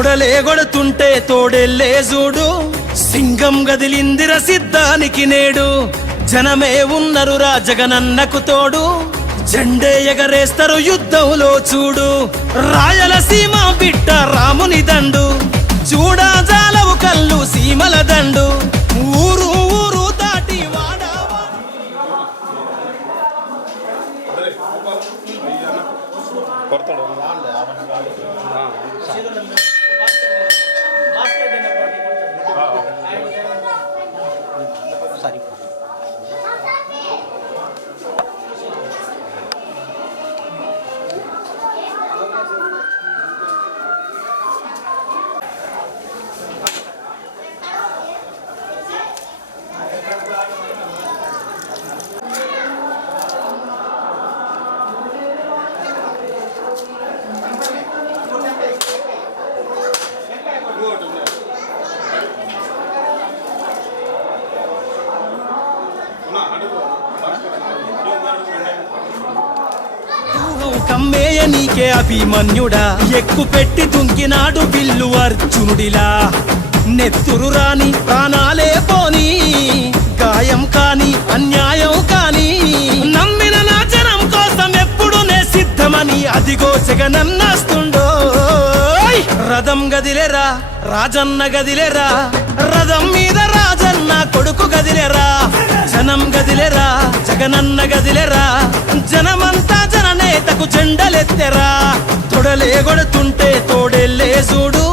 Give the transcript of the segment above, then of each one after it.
తొడలే కొడుతుంటే తోడెల్లే చూడు, సింగం గదిలిందిర సిద్ధానికి నేడు. జనమే ఉన్నరురా జగనన్నకు తోడు, జెండే ఎగరేస్తారు యుద్ధంలో చూడు. రాయలసీమ బిడ్డ రాముని దండు, చూడా జాలవు కళ్ళు సీమల దండు. ఊరు ఊరు దాటి వాడా కమ్మేయ నీకే అభిమన్యుడా, ఎక్కు పెట్టి దుంకినాడు బిల్లు అర్జునుడిలా. నెత్తురు రాని ప్రాణాలే పోని, గాయం కాని అన్యాయం కాని, నమ్మిన నా జనం కోసం ఎప్పుడు నే సిద్ధమని అదిగో జగనన్నస్తుండో. రథం గదిలేరా రాజన్న గదిలేరా, రథం మీద రాజన్న కొడుకు గదిలేరా. జనం గదిలేరా జగనన్న గదిలేరా, జనమంతా జననేతకు జెండలెత్తెరా. తొడలే కొడుతుంటే తోడెల్లే చూడు,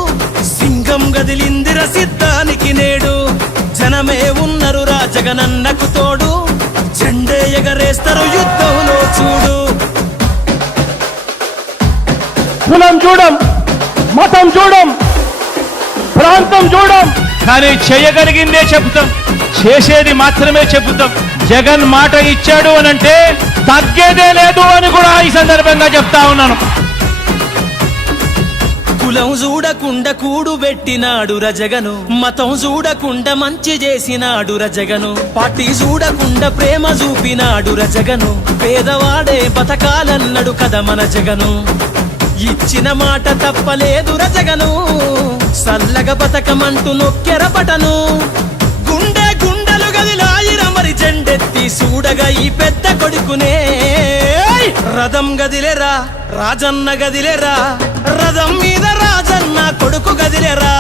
సింగం గదిలిందిర సిద్ధానికి నేడు. జనమే ఉన్నరురా జగనన్నకు తోడు, జెండే ఎగరేస్తారు యుద్ధంలో చూడు. కులం చూడం, మతం చూడం, ప్రాంతం చూడం, కానీ చేయగలిగిందే చెబుతాం, చేసేది మాత్రమే చెబుతాం. జగన్ మాట ఇచ్చాడు అనంటే తగ్గేదే లేదు అని కూడా ఈ సందర్భంగా చెప్తా ఉన్నాను. కులం చూడకుండా కూడు పెట్టినాడు రజగను, మతం చూడకుండా మంచి చేసినాడు రజగను, పార్టీ చూడకుండా ప్రేమ చూపినాడు రజగను. పేదవాడే బతకాలన్నాడు కదా మన జగను, ఇచ్చిన మాట తప్పలేదు రజగను. సల్లగ బతకమంటూ నొక్కెర బటను, గుండె గుండెలు గదిలాయిర మరి జెండెత్తి చూడగా ఈ పెద్ద కొడుకునే. రథం గదిలేరా రాజన్న గదిలేరా, రథం మీద రాజన్న కొడుకు గదిలేరా.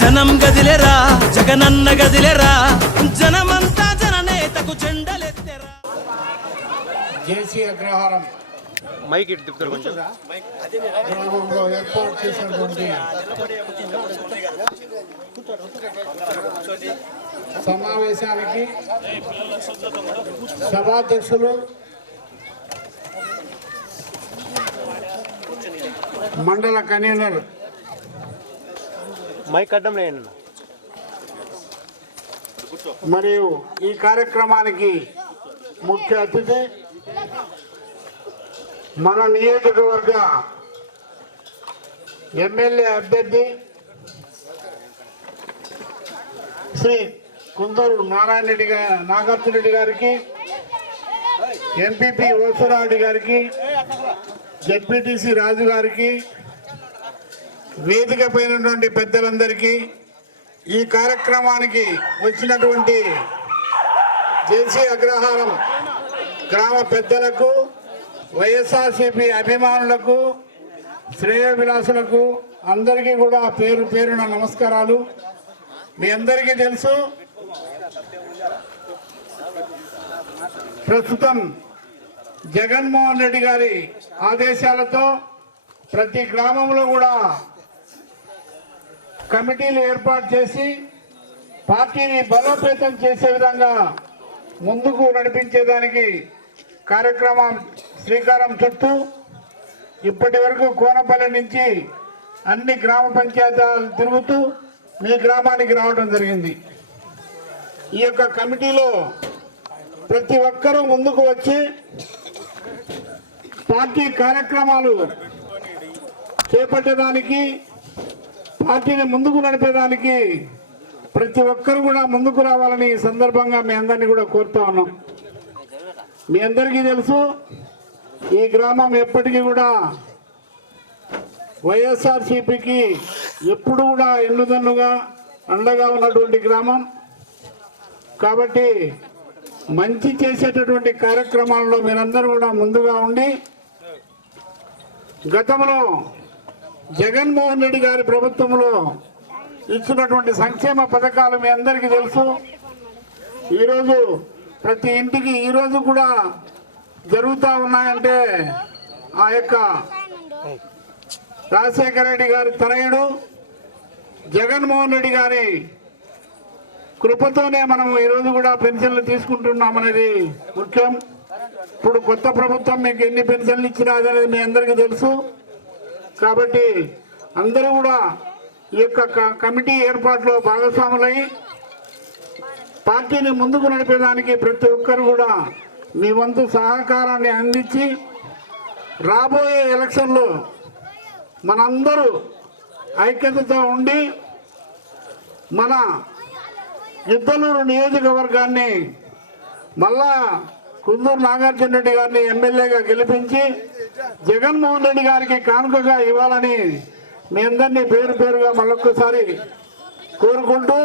జనం గదిలేరా జగనన్న గదిలేరా, జనమంతా జననేతకు జెండలెత్తెరా. జేసీ అగ్రహారం గ్రామంలో ఏర్పాటు చేసినటువంటి సమావేశానికి సభాధ్యక్షులు, మండల కన్వీనర్ మరియు ఈ కార్యక్రమానికి ముఖ్య అతిథి మన నియోజకవర్గ ఎమ్మెల్యే అభ్యర్థి శ్రీ కుందూరు నాగార్జున రెడ్డి గారికి, ఎంపీపీ ఓసురారెడ్డి గారికి, జెడ్పీటీసీ రాజు గారికి, వేదిక పైనటువంటి పెద్దలందరికీ, ఈ కార్యక్రమానికి వచ్చినటువంటి జేసీ అగ్రహారం గ్రామ పెద్దలకు, వైఎస్ఆర్సీపీ అభిమానులకు, శ్రేయోభిలాషులకు అందరికీ కూడా పేరు పేరున నమస్కారాలు. మీ అందరికీ తెలుసు, ప్రస్తుతం జగన్మోహన్ రెడ్డి గారి ఆదేశాలతో ప్రతి గ్రామంలో కూడా కమిటీలు ఏర్పాటు చేసి పార్టీని బలోపేతం చేసే విధంగా ముందుకు నడిపించేదానికి కార్యక్రమం శ్రీకారం చుట్టూ ఇప్పటి వరకు కోనపల్లి నుంచి అన్ని గ్రామ పంచాయతీలు తిరుగుతూ మీ గ్రామానికి రావడం జరిగింది. ఈ యొక్క కమిటీలో ప్రతి ఒక్కరూ ముందుకు వచ్చి పార్టీ కార్యక్రమాలు చేపట్టడానికి, పార్టీని ముందుకు నడిపేదానికి ప్రతి ఒక్కరు కూడా ముందుకు రావాలని ఈ సందర్భంగా మీ అందరినీ కూడా కోరుతా ఉన్నాం. మీ అందరికీ తెలుసు, ఈ గ్రామం ఎప్పటికీ కూడా వైఎస్ఆర్సీపీకి ఎప్పుడు కూడా ఎన్నుదన్నుగా అండగా ఉన్నటువంటి గ్రామం కాబట్టి మంచి చేసేటటువంటి కార్యక్రమాల్లో మీరందరూ కూడా ముందుగా ఉండి గతంలో జగన్మోహన్ రెడ్డి గారి ప్రభుత్వంలో ఇచ్చినటువంటి సంక్షేమ పథకాలు మీ అందరికీ తెలుసు. ఈరోజు ప్రతి ఇంటికి ఈరోజు కూడా జరుగుతూ ఉన్నాయంటే ఆ యొక్క రాజశేఖర రెడ్డి గారి తనయుడు జగన్మోహన్ రెడ్డి గారి కృపతోనే మనం ఈరోజు కూడా పెన్షన్లు తీసుకుంటున్నామనేది ముఖ్యం. ఇప్పుడు కొత్త ప్రభుత్వం మీకు ఎన్ని పెన్షన్లు ఇచ్చినా అనేది మీ అందరికీ తెలుసు. కాబట్టి అందరూ కూడా ఈ యొక్క కమిటీ ఏర్పాటులో భాగస్వాములై పార్టీని ముందుకు నడిపేదానికి ప్రతి ఒక్కరు కూడా మీ వంతు సహకారాన్ని అందించి రాబోయే ఎలక్షన్లో మనందరూ ఐక్యతతో ఉండి మన గిద్దలూరు నియోజకవర్గాన్ని మళ్ళా కుందూరు నాగార్జున రెడ్డి గారిని ఎమ్మెల్యేగా గెలిపించి జగన్మోహన్ రెడ్డి గారికి కానుకగా ఇవ్వాలని మీ అందరినీ పేరు పేరుగా మళ్ళొక్కసారి కోరుకుంటూ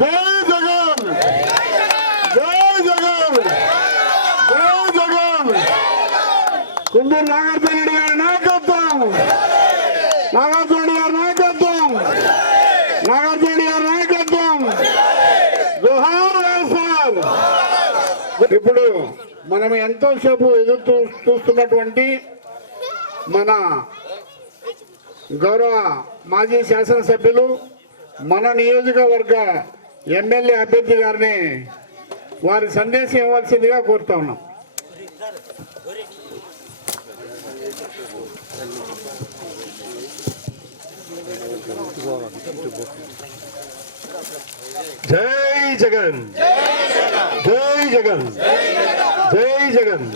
జై జగన్, జై జగన్, జై జగన్. కుందూరు నాగార్జున రెడ్డి గారి నాయకత్వం, నాగార్జున రెడ్డి గారి నాయకత్వం, నాగార్జున రెడ్డి గారి నాయకత్వం. జోహార్ వైఎస్ఆర్. ఇప్పుడు మనం ఎంతో సేపు ఎదురు చూస్తున్నటువంటి మన గౌరవ మాజీ శాసనసభ్యులు మన నియోజకవర్గ ఎమ్మెల్యే అభ్యర్థి గారిని వారి సందేశం ఇవ్వాల్సిందిగా కోరుతా ఉన్నాం. జై జగన్, జై జగన్, జై జగన్.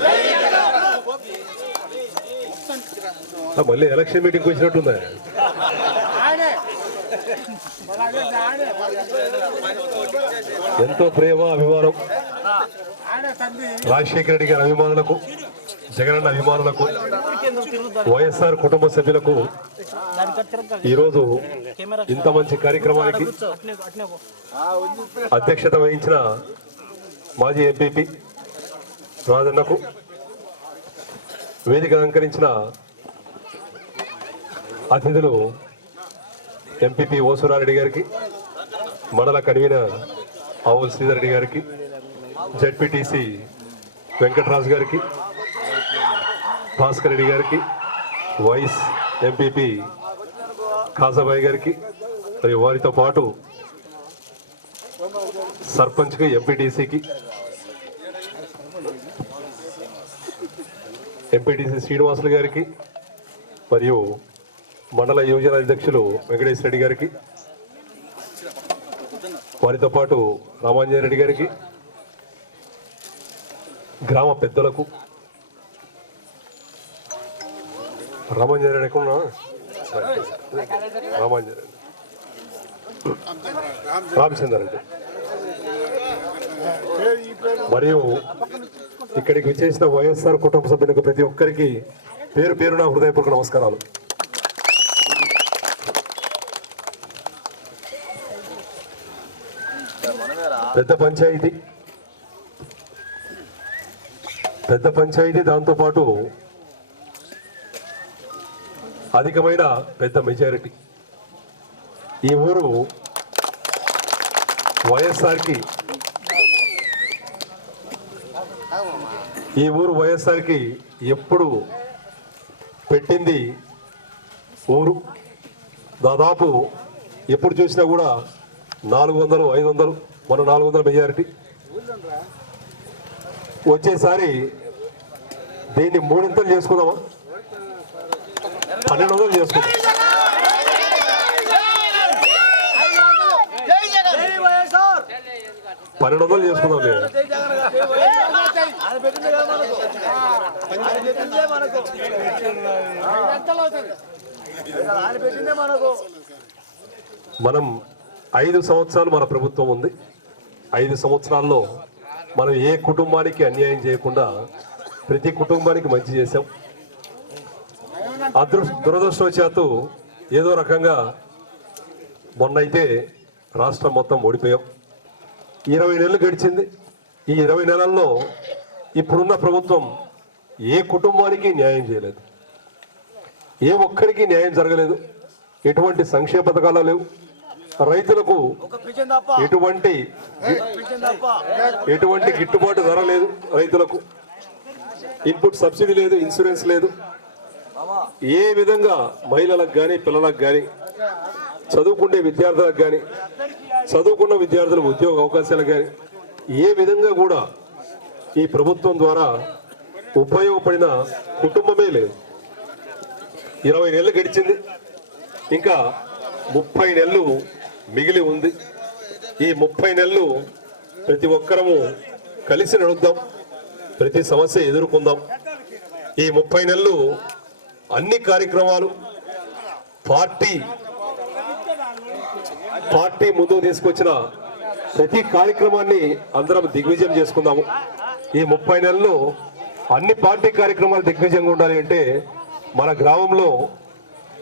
మళ్ళీ ఎలక్షన్ మీటింగ్ వచ్చినట్టుందా? ఎంతో ప్రేమ అభిమానం రాజశేఖర రెడ్డి గారి అభిమానులకు, జగనన్న అభిమానులకు, వైఎస్ఆర్ కుటుంబ సభ్యులకు ఈరోజు ఇంత మంచి కార్యక్రమానికి అధ్యక్షత వహించిన మాజీ ఎంపీపీ రాజన్నకు, వేదిక అలంకరించిన అతిథులు ఎంపీపీ ఓసురారెడ్డి గారికి, మండల కన్వీనర్ ఆవుల్ శ్రీధర్ రెడ్డి గారికి, జెడ్పీటీసీ వెంకటరాజు గారికి, భాస్కర్ రెడ్డి గారికి, వైస్ ఎంపీపీ కాజాబాయి గారికి, మరియు వారితో పాటు సర్పంచ్కి, ఎంపీటీసీకి, ఎంపీటీసీ శ్రీనివాసులు గారికి, మరియు మండల యువజన అధ్యక్షులు వెంకటేశ్వర రెడ్డి గారికి, వారితో పాటు రామాంజనేయ రెడ్డి గారికి, గ్రామ పెద్దలకు, రామాంజనేయ రెడ్డి రామాంజనేయ రామచంద్ర రెడ్డి, మరియు ఇక్కడికి విచ్చేసిన వైఎస్ఆర్ కుటుంబ సభ్యులకు ప్రతి ఒక్కరికి పేరు పేరున హృదయపూర్వక నమస్కారాలు. పెద్ద పంచాయతీ, దాంతోపాటు అధికమైన పెద్ద మెజారిటీ. ఈ ఊరు వైఎస్ఆర్కి ఎప్పుడు పెట్టింది ఊరు. దాదాపు ఎప్పుడు చూసినా కూడా 400, 500, మన 400 మెజారిటీ. వచ్చేసారి దీన్ని 3 చేసుకుందామా? 1200 చేసుకుందాం. 1200 చేసుకుందాం. మనం 5 సంవత్సరాలు మన ప్రభుత్వం ఉంది. 5 సంవత్సరాల్లో మనం ఏ కుటుంబానికి అన్యాయం చేయకుండా ప్రతి కుటుంబానికి మంచి చేశాం. దురదృష్టవశాత్తు ఏదో రకంగా మొన్నైతే రాష్ట్రం మొత్తం ఓడిపోయాం. 20 నెలలు గడిచింది. ఈ 20 నెలల్లో ఇప్పుడున్న ప్రభుత్వం ఏ కుటుంబానికి న్యాయం చేయలేదు, ఏ ఒక్కరికి న్యాయం జరగలేదు. ఎటువంటి సంక్షేమ పథకాలు లేవు, రైతులకు ఎటువంటి గిట్టుబాటు ధర లేదు, రైతులకు ఇన్పుట్ సబ్సిడీ లేదు, ఇన్సూరెన్స్ లేదు. ఏ విధంగా మహిళలకు కానీ పిల్లలకు కానీ చదువుకునే విద్యార్థులకు కానీ చదువుకున్న విద్యార్థులకు ఉద్యోగ అవకాశాలు కానీ ఏ విధంగా కూడా ఈ ప్రభుత్వం ద్వారా ఉపయోగపడిన కుటుంబమే లేదు. 20 నెలలు గడిచింది, ఇంకా 30 నెలలు మిగిలి ఉంది. ఈ 30 నెలలు ప్రతి ఒక్కరము కలిసి నడుద్దాం, ప్రతి సమస్య ఎదుర్కొందాం. ఈ 30 నెలలు అన్ని కార్యక్రమాలు పార్టీ ముందుకు తీసుకొచ్చిన ప్రతి కార్యక్రమాన్ని అందరం దిగ్విజయం చేసుకుందాము. ఈ 30 నెలల్లో అన్ని పార్టీ కార్యక్రమాలు దిగ్విజయంగా ఉండాలి అంటే మన గ్రామంలో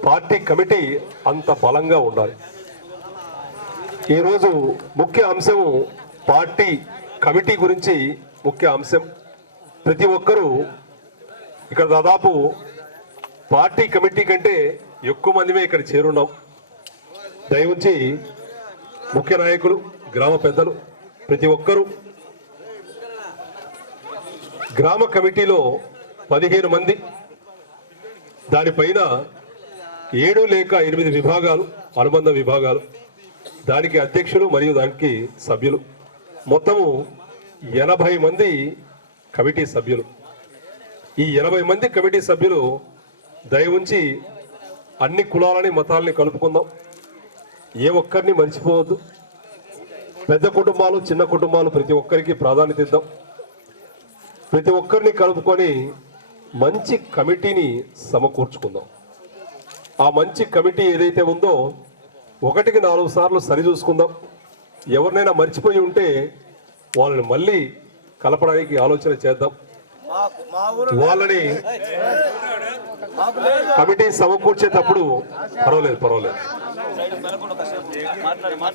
పార్టీ కమిటీ అంత బలంగా ఉండాలి. ఈరోజు ముఖ్య అంశం పార్టీ కమిటీ గురించి ముఖ్య అంశం. ప్రతి ఒక్కరూ ఇక్కడ దాదాపు పార్టీ కమిటీ కంటే ఎక్కువ మందిమే ఇక్కడ చేరున్నాం. దయవుంచి ముఖ్య నాయకులు, గ్రామ పెద్దలు ప్రతి ఒక్కరూ గ్రామ కమిటీలో 15 మంది, దానిపైన 7 లేక 8 విభాగాలు, అనుబంధ విభాగాలు, దానికి అధ్యక్షులు మరియు దానికి సభ్యులు, మొత్తము 80 మంది కమిటీ సభ్యులు. ఈ 80 మంది కమిటీ సభ్యులు దయవుంచి అన్ని కులాలని మతాలని కలుపుకుందాం, ఏ ఒక్కరిని మర్చిపోవద్దు. పెద్ద కుటుంబాలు చిన్న కుటుంబాలు ప్రతి ఒక్కరికి ప్రాధాన్యత ఇద్దాం. ప్రతి ఒక్కరిని కలుపుకొని మంచి కమిటీని సమకూర్చుకుందాం. ఆ మంచి కమిటీ ఏదైతే ఉందో 1కి 4 సార్లు సరి చూసుకుందాం. ఎవరినైనా మర్చిపోయి ఉంటే వాళ్ళని మళ్ళీ కలపడానికి ఆలోచన చేద్దాం. వాళ్ళని కమిటీ సమకూర్చేటప్పుడు పర్వాలేదు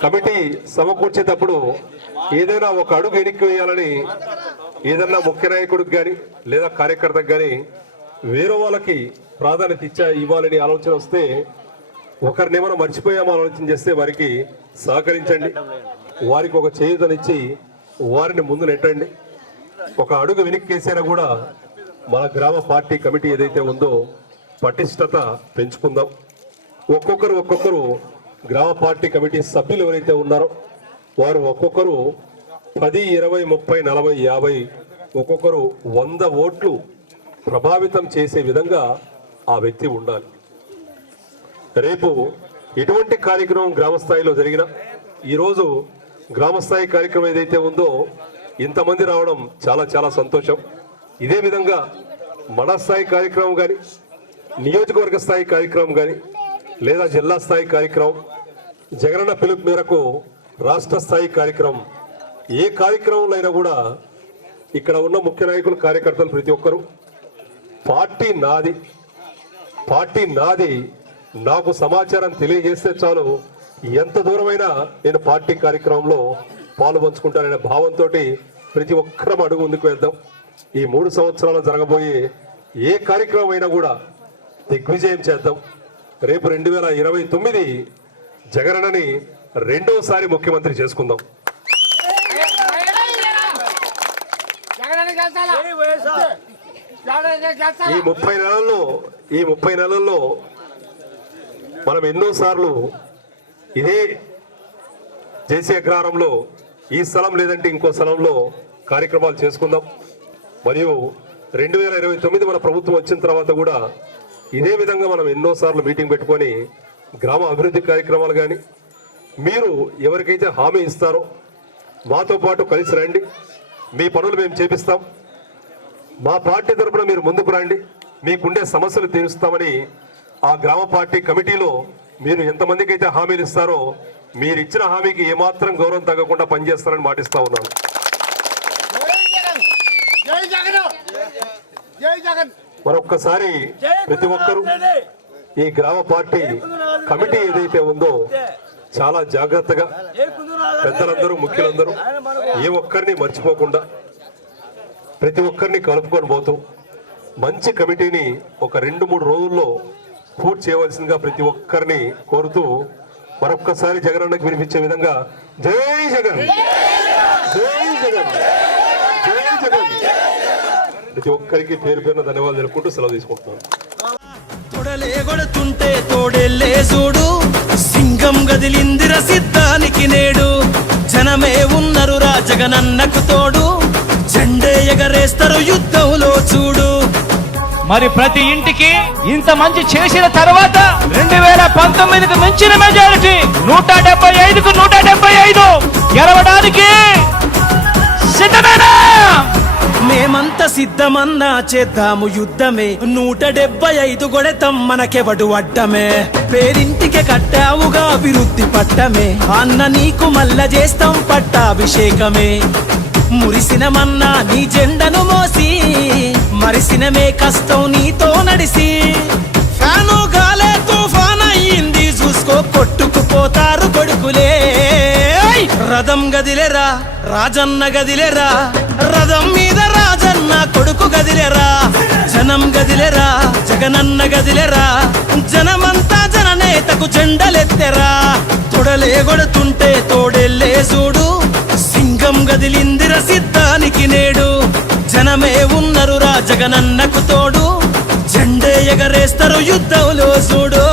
కమిటీ సమకూర్చేటప్పుడు ఏదైనా ఒక అడుగు వెనక్కి వేయాలని ఏదన్నా ముఖ్య నాయకుడికి కానీ లేదా కార్యకర్తకు కానీ వేరే వాళ్ళకి ప్రాధాన్యత ఇవ్వాలని ఆలోచన వస్తే, ఒకరిని ఏమైనా మర్చిపోయామో ఆలోచన చేస్తే వారికి సహకరించండి, వారికి ఒక చేయూతనిచ్చి వారిని ముందు నెట్టండి. ఒక అడుగు వెనక్కేసైనా కూడా మన గ్రామ పార్టీ కమిటీ ఏదైతే ఉందో పటిష్టత పెంచుకుందాం. ఒక్కొక్కరు గ్రామ పార్టీ కమిటీ సభ్యులు ఎవరైతే ఉన్నారో వారు ఒక్కొక్కరు 10, 20, 30, 40, 50 ఒక్కొక్కరు 100 ఓట్లు ప్రభావితం చేసే విధంగా ఆ వ్యక్తి ఉండాలి. రేపు ఎటువంటి కార్యక్రమం గ్రామ స్థాయిలో జరిగినా, ఈరోజు గ్రామ స్థాయి కార్యక్రమం ఏదైతే ఉందో ఇంతమంది రావడం చాలా చాలా సంతోషం. ఇదే విధంగా మండల స్థాయి కార్యక్రమం కానీ, నియోజకవర్గ స్థాయి కార్యక్రమం కానీ, లేదా జిల్లా స్థాయి కార్యక్రమం, జగనన్న పిలుపు మేరకు రాష్ట్ర స్థాయి కార్యక్రమం, ఏ కార్యక్రమంలో అయినా కూడా ఇక్కడ ఉన్న ముఖ్య నాయకులు, కార్యకర్తలు ప్రతి ఒక్కరూ పార్టీ నాది నాకు సమాచారం తెలియజేస్తే చాలు, ఎంత దూరమైనా నేను పార్టీ కార్యక్రమంలో పాలు పంచుకుంటాననే భావంతో ప్రతి ఒక్కరం అడుగు ముందుకు వేద్దాం. ఈ 3 సంవత్సరాలు జరగబోయే ఏ కార్యక్రమం అయినా కూడా దిగ్విజయం చేద్దాం. రేపు 2029 జగనన్నని 2వసారి ముఖ్యమంత్రి చేసుకుందాం. ఈ 30 నెలల్లో మనం ఎన్నోసార్లు ఇదే జేసీ అగ్రహారంలో ఈ స్థలం లేదంటే ఇంకో స్థలంలో కార్యక్రమాలు చేసుకుందాం. మరియు 2029 మన ప్రభుత్వం వచ్చిన తర్వాత కూడా ఇదే విధంగా మనం ఎన్నోసార్లు మీటింగ్ పెట్టుకొని గ్రామ అభివృద్ధి కార్యక్రమాలు కానీ, మీరు ఎవరికైతే హామీ ఇస్తారో మాతో పాటు కలిసి రండి, మీ పనులు మేము చేపిస్తాం, మా పార్టీ తరపున మీరు ముందుకు రండి, మీకుండే సమస్యలు తీరుస్తామని ఆ గ్రామ పార్టీ కమిటీలో మీరు ఎంతమందికి అయితే హామీలు ఇస్తారో మీరు ఇచ్చిన హామీకి ఏమాత్రం గౌరవం తగ్గకుండా పనిచేస్తారని మాటిస్తా ఉన్నాను. మరొక్కసారి ప్రతి ఒక్కరూ ఈ గ్రామ పార్టీ కమిటీ ఏదైతే ఉందో చాలా జాగ్రత్తగా పెద్దలందరూ ముఖ్యులందరూ ఏ ఒక్కరిని మర్చిపోకుండా ప్రతి ఒక్కరిని కలుపుకొని పోతూ మంచి కమిటీని ఒక 2-3 రోజుల్లో పూర్తి చేయవలసిందిగా ప్రతి ఒక్కరిని కోరుతూ మరొక్కసారి జగనన్నకు వినిపించే విధంగా జై జగన్, జై జగన్, జై జగన్. ప్రతి ఒక్కరికి పేరు పేరున ధన్యవాదాలు తెలుపుకుంటూ సెలవు తీసుకుంటున్నాను. తొడలే కొడుతుంటే తోడెల్లే చూడు, సింగం గదిలిందిర సిద్ధానికి నేడు. జనమే ఉన్నరు రా జగనన్నకు తోడు, జెండే ఎగరేస్తారు యుద్ధంలో చూడు. మరి ప్రతి ఇంటికి ఇంత మంచి చేసిన తర్వాత 2019కు మించిన మెజారిటీ 175కు 175 గెలవడానికి సిద్ధమేనా? మేమంతా సిద్ధమన్నా చేద్దాము యుద్ధమే, 175 కొడతాం మనకెవడు అడ్డమే. పేరింటికే కట్టావుగా అభివృద్ధి పట్టమే, అన్న నీకు మల్ల చేస్తాం పట్టాభిషేకమే. మురిసినమన్నా నీ జెండను మోసి, మరిసినమే కష్టం నీతో నడిసి. ఫ్యాను గాలే తుఫాన్ అయ్యింది చూసుకో, కొట్టుకుపోతారు కొడుకులే. రథం గదిలేరా రాజన్న గదిలేరా, రథం మీద రాజన్న కొడుకు గదిలేరా. జనం గదిలేరా జగనన్న గదిలేరా, జనమంతా జననేతకు జెండలెత్తెరా. తొడలే కొడుతుంటే తోడెల్లే చూడు, సింగం గదిలిందిర సిద్ధానికి నేడు. జనమే ఉన్నరు రా జగనన్నకు తోడు, జెండే ఎగరేస్తారు యుద్ధంలో చూడు.